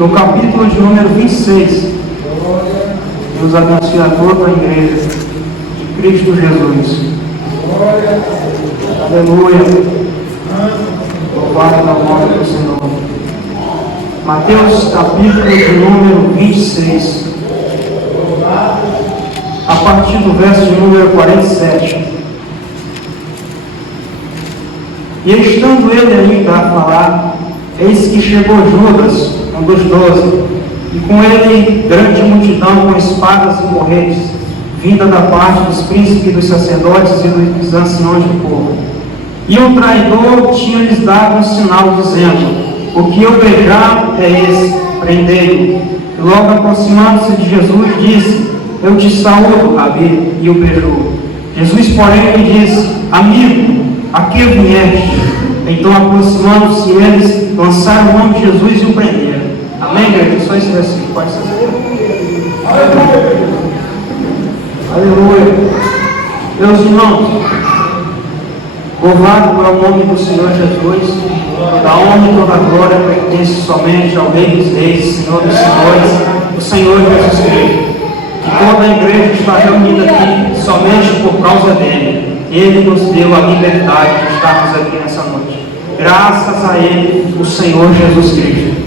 no capítulo de número 26. Deus abençoe a toda a igreja de Cristo Jesus. Aleluia. Louvado é o nome do Senhor. Mateus capítulo de número 26. A partir do verso de número 47. E estando ele ali para falar, eis que chegou Judas, um dos 12, e com ele grande multidão com espadas e porretes, vinda da parte dos príncipes, dos sacerdotes e dos anciãos do povo. E o traidor tinha-lhes dado um sinal, dizendo: o que eu beijar é esse, prendei-o. E logo aproximando-se de Jesus, disse: eu te saúdo, Rabi, e o beijou. Jesus, porém, lhe disse: amigo, a que vieste? Então, aproximando-se eles, lançaram o nome de Jesus e o prenderam. Amém, igreja? Só esse versículo, pode ser. Aleluia. Aleluia. Meus irmãos, louvado é o nome do Senhor Jesus. Toda honra e toda glória pertence somente ao Rei dos Reis, Senhor dos Senhores, o Senhor Jesus Cristo. Que toda a igreja está reunida aqui somente por causa dele. Ele nos deu a liberdade de estarmos aqui nessa noite. Graças a ele, o Senhor Jesus Cristo.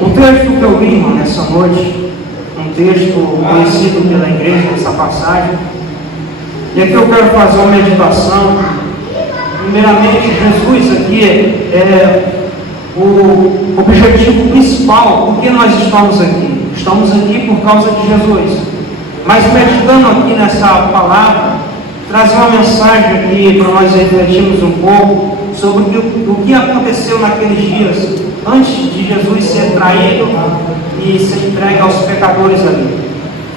O texto que eu li, irmão, nessa noite, um texto conhecido pela igreja, essa passagem, e aqui eu quero fazer uma meditação. Primeiramente, Jesus aqui é o objetivo principal. Por que nós estamos aqui? Estamos aqui por causa de Jesus. Mas meditando aqui nessa palavra, trazer uma mensagem aqui para nós refletirmos um pouco sobre o que aconteceu naqueles dias, antes de Jesus ser traído e ser entregue aos pecadores ali.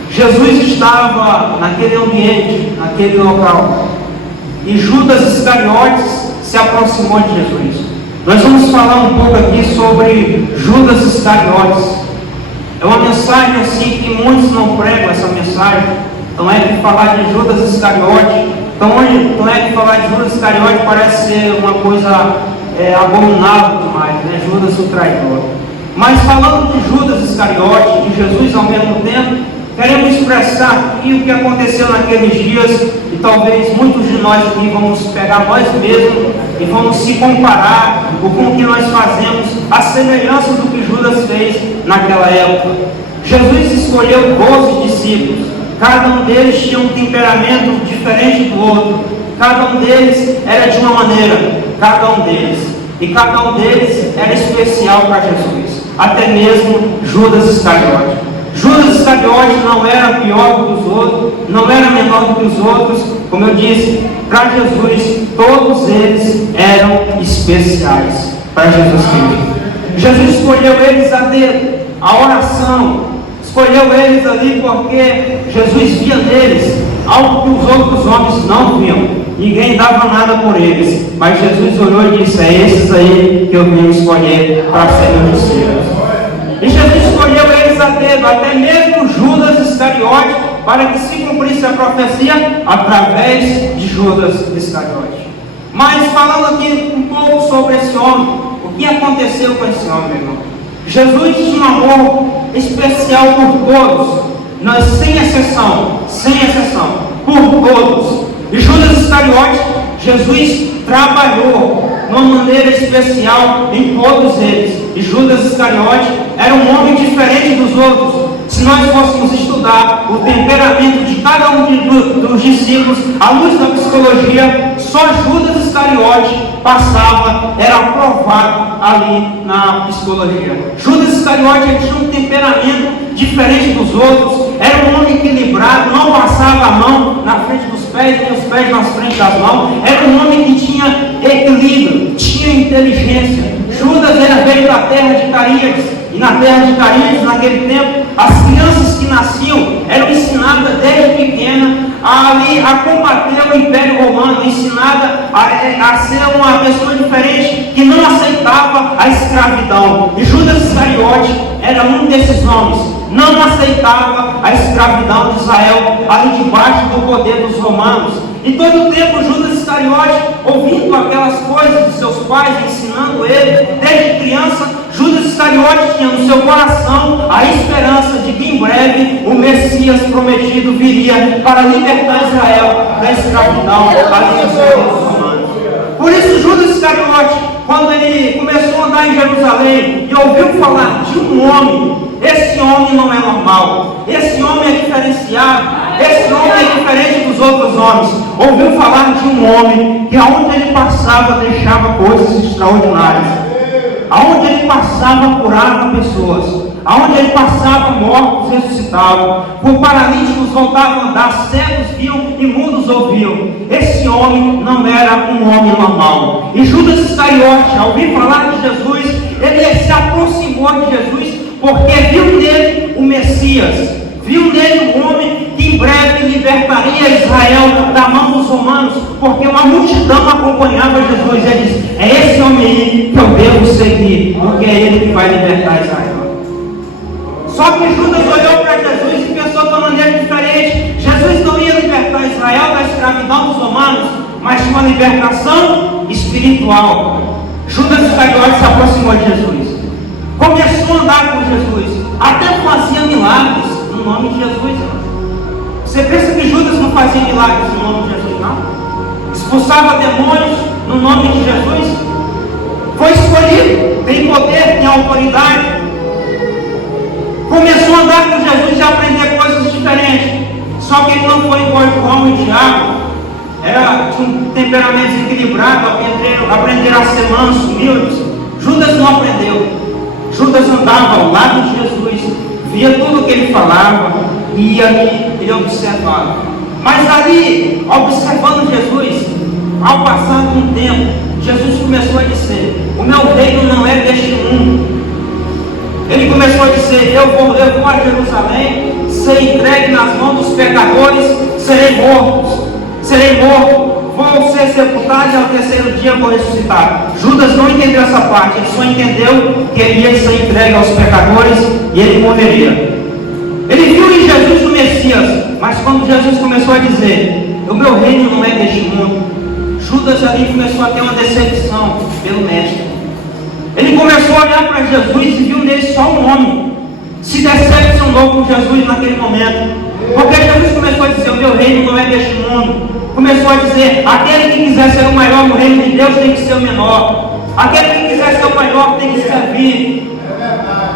Jesus estava naquele ambiente, naquele local, e Judas Iscariotes se aproximou de Jesus. Nós vamos falar um pouco aqui sobre Judas Iscariotes. É uma mensagem assim que muitos não pregam essa mensagem. Então é que falar de Judas Iscariote, então é que falar de Judas Iscariote parece ser uma coisa abominável demais, né? Judas o traidor. Mas falando de Judas Iscariote, de Jesus ao mesmo tempo, queremos expressar aqui o que aconteceu naqueles dias, e talvez muitos de nós aqui vamos pegar nós mesmos e vamos se comparar com o que nós fazemos, a semelhança do que Judas fez naquela época. Jesus escolheu 12 discípulos, cada um deles tinha um temperamento diferente do outro, cada um deles era de uma maneira, cada um deles, e cada um deles era especial para Jesus, até mesmo Judas Iscariote. Judas Iscariote não era pior do que os outros, não era menor do que os outros. Como eu disse, para Jesus, todos eles eram especiais para Jesus Cristo. Jesus escolheu eles a dedo, a oração, escolheu eles ali porque Jesus via neles algo que os outros homens não viam. Ninguém dava nada por eles, mas Jesus olhou e disse: é esses aí que eu vim escolher para serem meus discípulos. E Jesus escolheu eles a dedo, até mesmo Judas Iscariote, para que se cumprisse a profecia através de Judas Iscariote. Mas falando aqui um pouco sobre esse homem, o que aconteceu com esse homem, meu irmão? Jesus tinha um amor especial por todos, nós, sem exceção, por todos. E Judas Iscariote, Jesus trabalhou de uma maneira especial em todos eles. E Judas Iscariote era um homem diferente dos outros. Se nós fôssemos estudar o temperamento de cada um dos discípulos, à luz da psicologia, só Judas Iscariote passava, era aprovado ali na psicologia. Judas Iscariote tinha um temperamento diferente dos outros, era um homem equilibrado, não passava a mão na frente dos pés, nem os pés na frente das mãos, era um homem que tinha equilíbrio, tinha inteligência. Judas veio da terra de Caríades, e na terra de Caríades, naquele tempo, as crianças que nasciam eram ensinadas desde pequena a combater o Império Romano, ensinada a ser uma pessoa diferente, que não aceitava a escravidão. E Judas Iscariote era um desses homens, não aceitava a escravidão de Israel, ali debaixo do poder dos romanos. E todo o tempo Judas Iscariote, ouvindo aquelas coisas de seus pais, ensinando ele, desde criança, Judas Iscariote Iscariote tinha no seu coração a esperança de que em breve o Messias prometido viria para libertar Israel da escravidão ali dos romanos. Por isso Judas Iscariote, quando ele começou a andar em Jerusalém e ouviu falar de um homem, esse homem não é normal, esse homem é diferenciado, esse homem é diferente dos outros homens. Ouviu falar de um homem que aonde ele passava deixava coisas extraordinárias, aonde ele passava curava pessoas, aonde ele passava mortos ressuscitavam, por paralíticos voltavam a andar, cegos viam e mudos ouviam. Esse homem não era um homem normal. E Judas Iscariote, ao ouvir falar de Jesus, ele se aproximou de Jesus porque viu nele o Messias, viu nele um homem que em breve libertaria Israel da mão dos romanos, porque uma multidão acompanhava Jesus. Ele disse: é esse homem aí que eu devo seguir, porque é ele que vai libertar Israel. Só que Judas olhou para Jesus e pensou de uma maneira diferente. Jesus não ia libertar Israel da escravidão dos romanos, mas de uma libertação espiritual. Judas Iscariote se aproximou de Jesus, começou a andar com Jesus, até fazia milagres no nome de Jesus. Você pensa que Judas não fazia milagres no nome de Jesus, não? Expulsava demônios no nome de Jesus. Foi escolhido, tem poder, tem autoridade. Começou a andar com Jesus e a aprender coisas diferentes. Só que ele não foi igual João e Tiago. Tinha um temperamento desequilibrado, aprenderam a ser mansos, humildes. Judas não aprendeu. Judas andava ao lado de Jesus, via tudo o que ele falava, e ia ali, ele observava. Mas ali, observando Jesus, ao passar de um tempo, Jesus começou a dizer: o meu reino não é deste mundo. Ele começou a dizer: eu vou a Jerusalém, serei entregue nas mãos dos pecadores, serei morto, vou ser sepultado e ao terceiro dia vou ressuscitar. Judas não entendeu essa parte, ele só entendeu que ele ia ser entregue aos pecadores e ele morreria. Ele viu em Jesus o Messias, mas quando Jesus começou a dizer: o meu reino não é deste mundo, Judas ali começou a ter uma decepção pelo mestre. Ele começou a olhar para Jesus e viu nele só um homem. Se decepcionou com Jesus naquele momento, porque Jesus começou a dizer: o meu reino não é deste mundo. Começou a dizer: aquele que quiser ser o maior no reino de Deus tem que ser o menor, aquele que quiser ser o maior tem que servir.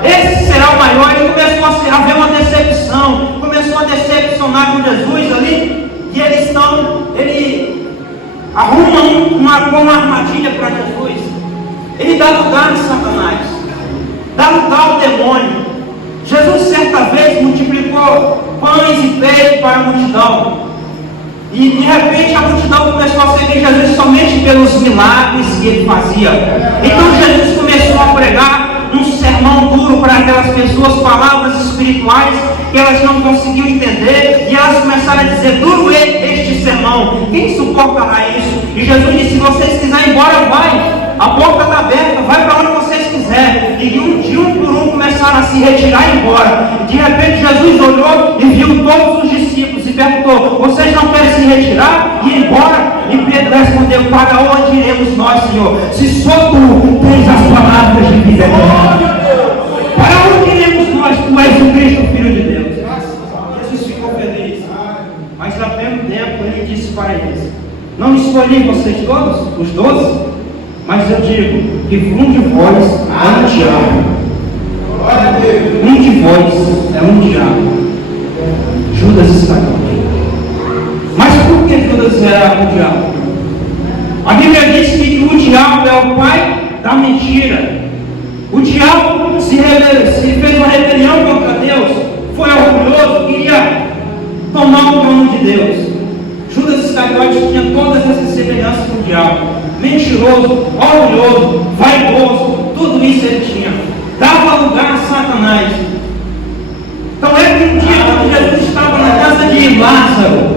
Esse será o maior. Ele começou a ver uma decepção, começou a decepcionar com Jesus ali, e ele arruma uma armadilha para Jesus. Ele dá lugar a Satanás, dá lugar ao demônio. Jesus certa vez multiplicou pães e peixes para a multidão, e de repente a multidão começou a seguir Jesus somente pelos milagres que ele fazia. Então Jesus começou a pregar um sermão duro para aquelas pessoas, palavras espirituais que elas não conseguiam entender, e elas começaram a dizer: duro é este sermão, quem suportará isso? E Jesus disse: se vocês quiserem ir embora, vai. A porta está aberta, vai para onde vocês quiserem. E de um por um começaram a se retirar e ir embora. De repente Jesus olhou e viu todos os discípulos e perguntou: vocês não querem se retirar e ir embora? E Pedro respondeu: para onde iremos nós, Senhor? Se só tu tens as palavras de vida eterna. Para onde iremos nós? Tu és o Cristo, Filho de Deus. Jesus ficou feliz. Mas ao mesmo tempo ele disse para eles: não escolhi vocês todos, os 12? Mas eu digo que um de vós é um diabo. Um de vós é um diabo. Judas Iscariote. Mas por que Judas era um diabo? A Bíblia diz que o diabo é o pai da mentira. O diabo se fez uma rebelião contra Deus, foi orgulhoso, queria tomar o trono de Deus. Judas Iscariote tinha todas essas semelhanças com o diabo. Mentiroso, orgulhoso, vaidoso, tudo isso ele tinha. Dava lugar a Satanás. Então é que um dia, quando Jesus estava na casa de Lázaro,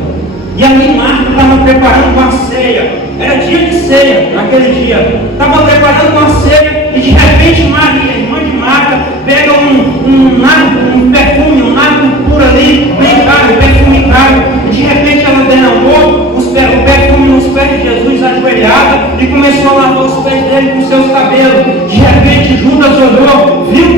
e ali Marta estava preparando uma ceia, era dia de ceia naquele dia, estava preparando uma ceia, e de repente Maria, irmã de Marta, pega um perfume, um nardo puro ali, bem caro, perfume caro, e de repente ela derramou o perfume nos pés de Jesus ajoelhada e começou a lavar os pés dele com seus cabelos. De repente Judas olhou, viu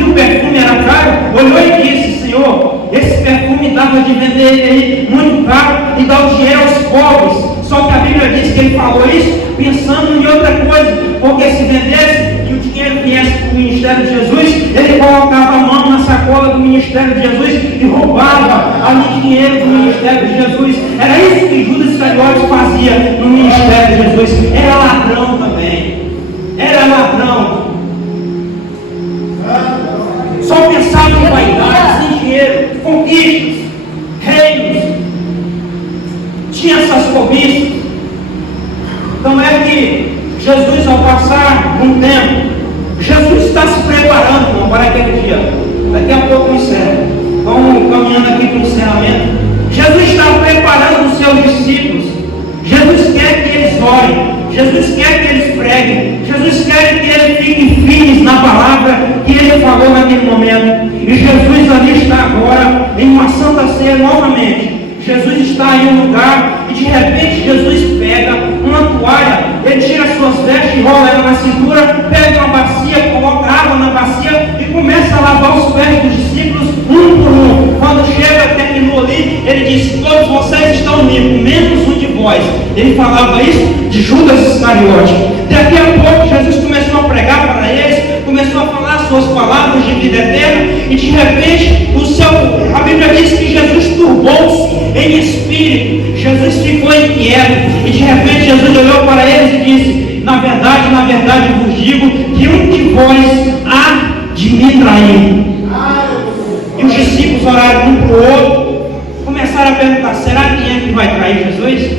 vender ele aí muito caro e dar o dinheiro aos pobres. Só que a Bíblia diz que ele falou isso pensando em outra coisa, porque se vendesse e o dinheiro viesse para o ministério de Jesus, ele colocava a mão na sacola do ministério de Jesus e roubava ali dinheiro do ministério de Jesus. Era isso que Judas Iscariotes fazia no ministério de Jesus. Era ladrão também. Era ladrão. Só pensava em vaidade, em dinheiro, conquistas, reinos. Tinha essas cobiças. Então é que Jesus, ao passar um tempo, Jesus está se preparando, irmão, para aquele dia. Daqui a pouco eu encerro. Vamos caminhando aqui para o encerramento. Jesus está preparando os seus discípulos. Jesus quer que eles orem. Jesus quer que eles preguem. Jesus quer que eles fiquem firmes na palavra que ele falou naquele momento. E Jesus ali está agora em uma santa ceia novamente. Jesus está em um lugar e de repente Jesus pega uma toalha, ele tira suas vestes, enrola ela na cintura, pega uma bacia, coloca água na bacia e começa a lavar os pés dos discípulos um por um. Quando chega, terminou ali, ele diz: todos vocês estão limpos, menos um de vós. Ele falava isso de Judas Iscariote. Daqui a pouco Jesus começou a pregar para eles, começou a falar suas palavras de vida eterna e de repente a Bíblia diz que Jesus turbou-se em espírito. Jesus ficou inquieto e de repente Jesus olhou para eles e disse: na verdade vos digo que um de vós há de me trair. E os discípulos oraram um para o outro, começaram a perguntar: será quem é que vai trair Jesus?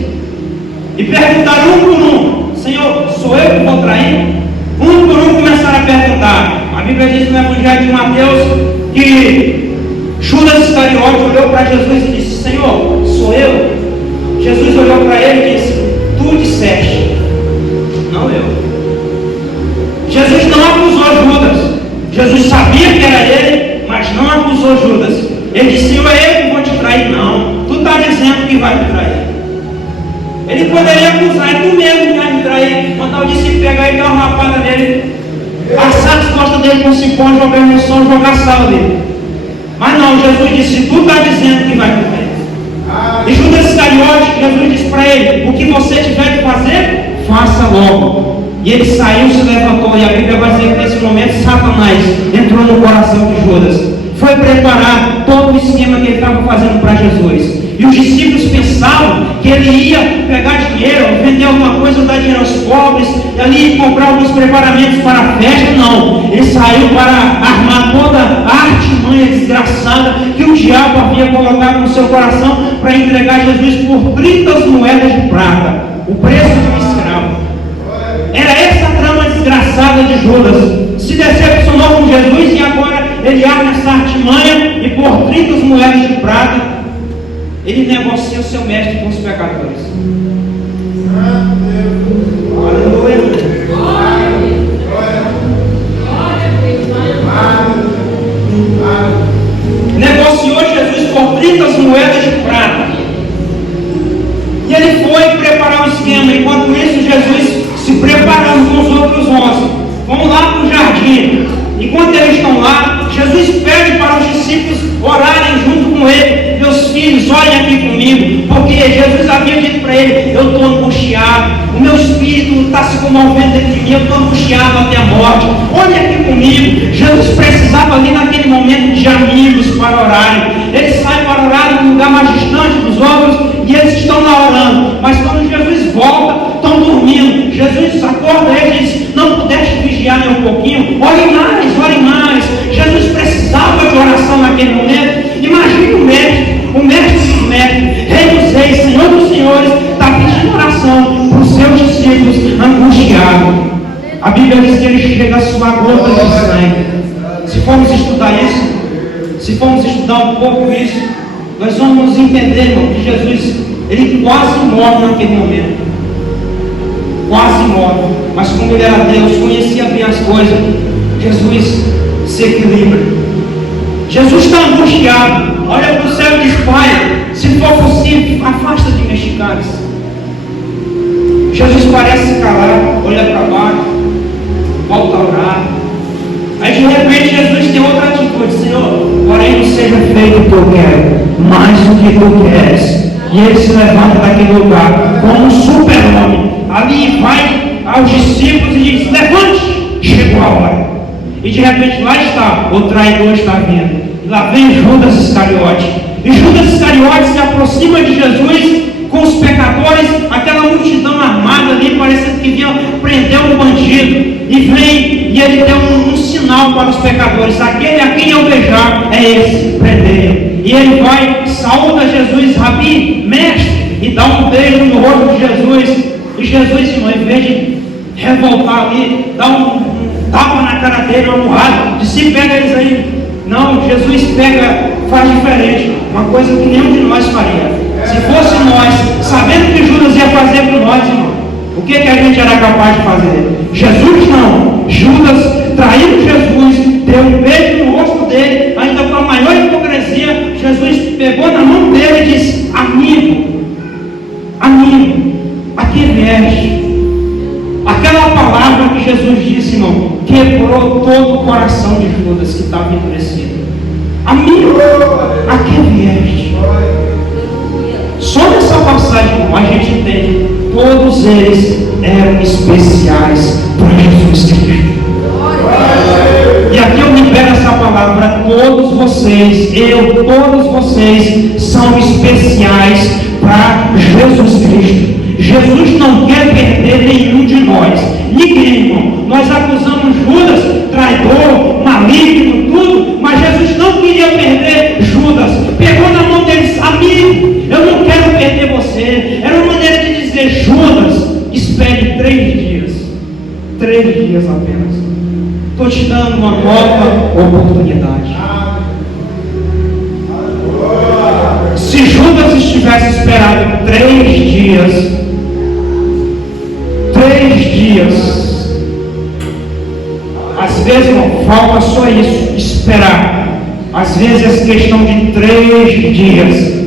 E perguntaram um por um: Senhor, sou eu que vou trair? Um por um começaram a perguntar. A Bíblia diz no Evangelho de Mateus que Judas Iscariote olhou para Jesus e disse: Senhor, sou eu? Jesus olhou para ele e disse: tu disseste, não eu. Jesus não acusou Judas. Jesus sabia que era ele, mas não acusou Judas. Ele disse: Senhor, é eu que vou te trair? Não, tu está dizendo que vai te trair. Ele poderia acusar: é tu mesmo que vai me trair. Mandar o discípulo pegar e dar uma rapada nele, passar as costas dele com cipó, jogar no som, jogar sal dele. Mas não, Jesus disse: tu está dizendo que vai te trair. E Judas Iscariote, Jesus disse para ele: o que você tiver de fazer, faça logo. E ele saiu, se levantou, e a Bíblia vai dizer que nesse momento Satanás entrou no coração de Judas. Foi preparar todo o esquema que ele estava fazendo para Jesus. E os discípulos pensavam que ele ia pegar dinheiro, vender alguma coisa, dar dinheiro aos pobres, e ali comprar alguns preparamentos para a festa. Não, ele saiu para armar toda a artimanha desgraçada que o diabo havia colocado no seu coração para entregar Jesus por 30 moedas de prata, o preço de um escravo. Era essa a trama desgraçada de Judas. Se decepcionou com Jesus e agora ele arma essa artimanha e por 30 moedas de prata ele negocia o seu mestre com os pecadores. Aleluia. Negociou Jesus por 30 moedas de prata. E ele foi preparar o esquema. Enquanto isso, Jesus se preparando com os outros 11. Vamos lá para o jardim. Enquanto eles estão lá, Jesus pede para os discípulos orarem junto com ele. Meus filhos, olhem aqui comigo, porque Jesus havia dito para ele: eu estou angustiado, o meu espírito está se comovendo dentro de mim, eu estou angustiado até a morte. Olhem aqui comigo. Jesus precisava ali naquele momento de amigos para orarem. Eles saem para orar num lugar mais distante dos outros e eles estão lá orando. Mas quando Jesus volta, estão dormindo. Jesus acorda eles e diz: não pudeste vigiar nem um pouquinho? Orem mais, orem mais. Jesus precisava de oração naquele momento. Imagine o mestre dos mestres, rei dos reis, senhor dos senhores, está pedindo oração para os seus discípulos angustiados. A Bíblia diz que ele chega a suar gotas de sangue. Se formos estudar isso, se formos estudar um pouco isso, nós vamos entender, irmão, que Jesus, ele quase morre naquele momento. Quase morre. Mas como ele era Deus, conhecia bem as coisas, Jesus se equilibra. Jesus está angustiado, olha para o céu e diz: Pai, se for possível, afasta de mexicanos. Jesus parece se calar, olha para baixo, volta a orar. Aí de repente Jesus tem outra atitude: Senhor, porém não seja feito o que eu quero, mais do que tu queres. E ele se levanta daquele lugar como um super-homem. Ali vai aos discípulos e diz: levante, chegou a hora. E de repente lá está, o traidor está vindo. E lá vem Judas Iscariote. E Judas Iscariote se aproxima de Jesus com os pecadores, aquela multidão armada ali, parecendo que vinha prender um bandido. E vem, e ele deu um sinal para os pecadores: aquele a quem eu beijar é esse, prendei. E ele vai, saúda Jesus: Rabi, mestre, e dá um beijo no rosto de Jesus. E Jesus, irmão, em vez de revoltar ali, dá um tapa na cara dele, uma murrada, diz: se pega eles aí. Não, Jesus pega, faz diferente, uma coisa que nenhum de nós faria. Se fosse nós, sabendo que Judas ia fazer por nós, irmão, o que a gente era capaz de fazer? Jesus não. Judas traiu Jesus, deu um beijo no rosto dele, ainda com a maior hipocrisia. Jesus pegou na mão dele e disse: amigo, amigo, a que vieste? Aquela palavra que Jesus disse, irmão, quebrou todo o coração de Judas, que estava endurecido. Amigo, a que vieste? Só nessa passagem, irmão, a gente entende: todos eles eram especiais para Jesus Cristo. E aqui eu libero essa palavra: todos vocês, todos vocês são especiais para Jesus Cristo. Jesus não quer perder nenhum de nós, ninguém, irmão. Nós acusamos Judas, traidor, maligno, tudo, mas Jesus não queria perder Judas. Pegou na mão deles: amigo, eu não quero perder você. Era uma maneira de dizer: Judas, espere 3 dias. 3 dias apenas. Estou te dando uma nova oportunidade. Se Judas estivesse esperado 3 dias, 3 dias, às vezes, irmão, falta só isso, esperar. Às vezes é questão de 3 dias.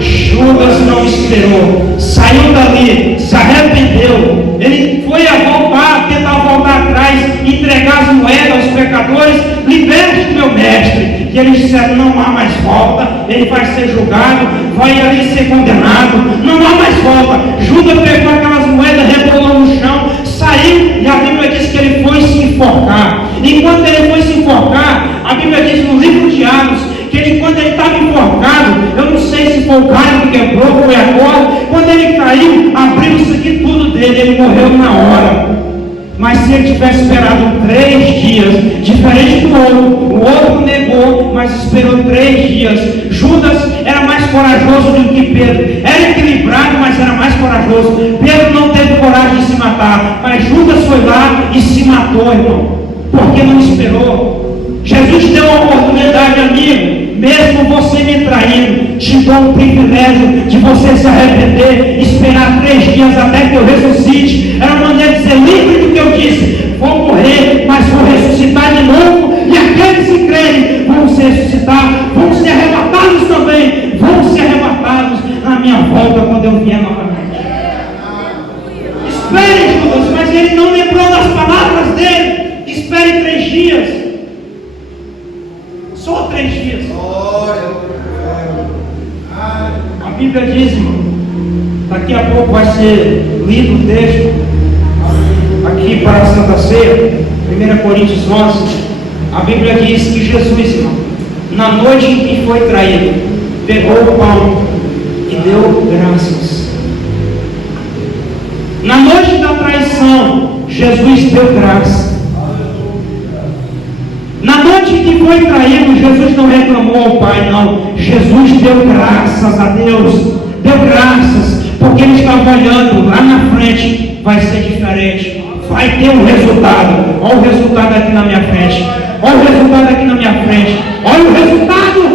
Judas não esperou, saiu dali, se arrependeu. Ele foi a voltar, tentar voltar atrás, entregar as moedas aos pecadores: liberte meu mestre. E eles disseram: não há mais volta, ele vai ser julgado, vai ali ser condenado, não há mais volta. Judas pegou aquelas moedas, rebolou no chão, saiu, e a Bíblia diz que ele foi se enforcar. Enquanto ele foi se enforcar, a Bíblia diz no livro de Atos que ele, quando ele estava enforcado, eu não sei se foi o galho que quebrou, foi a corda, quando ele caiu, abriu isso aqui tudo dele, ele morreu na hora. Mas se ele tivesse esperado 3 dias, diferente do outro, o outro negou, mas esperou 3 dias. Judas era mais corajoso do que Pedro, era equilibrado, mas era mais corajoso. Pedro não teve coragem de se matar, mas Judas foi lá e se matou, irmão, porque não esperou. Jesus deu uma oportunidade: amigo, mesmo você me traindo, te dou o privilégio de você se arrepender, esperar 3 dias até que eu ressuscite. Era uma maneira de dizer: livre do que eu disse, vou morrer, mas vou ressuscitar de novo, e aqueles que crerem vão se ressuscitar, vão ser arrebatados também, vão ser arrebatados na minha volta quando eu vier novamente. Espere, Judas, mas ele não lembrou das palavras dele. Espere 3 dias. Só 3 dias. A Bíblia diz, irmão, daqui a pouco vai ser lido o texto aqui para a Santa Ceia, 1 Coríntios 11. A Bíblia diz que Jesus, irmão, na noite em que foi traído, pegou o pão e deu graças. Na noite da traição, Jesus deu graça. Na noite que foi traído, Jesus não reclamou ao Pai, não. Jesus deu graças a Deus, deu graças, porque ele estava olhando lá na frente: vai ser diferente, vai ter um resultado. Olha o resultado aqui na minha frente, olha o resultado aqui na minha frente, olha o resultado.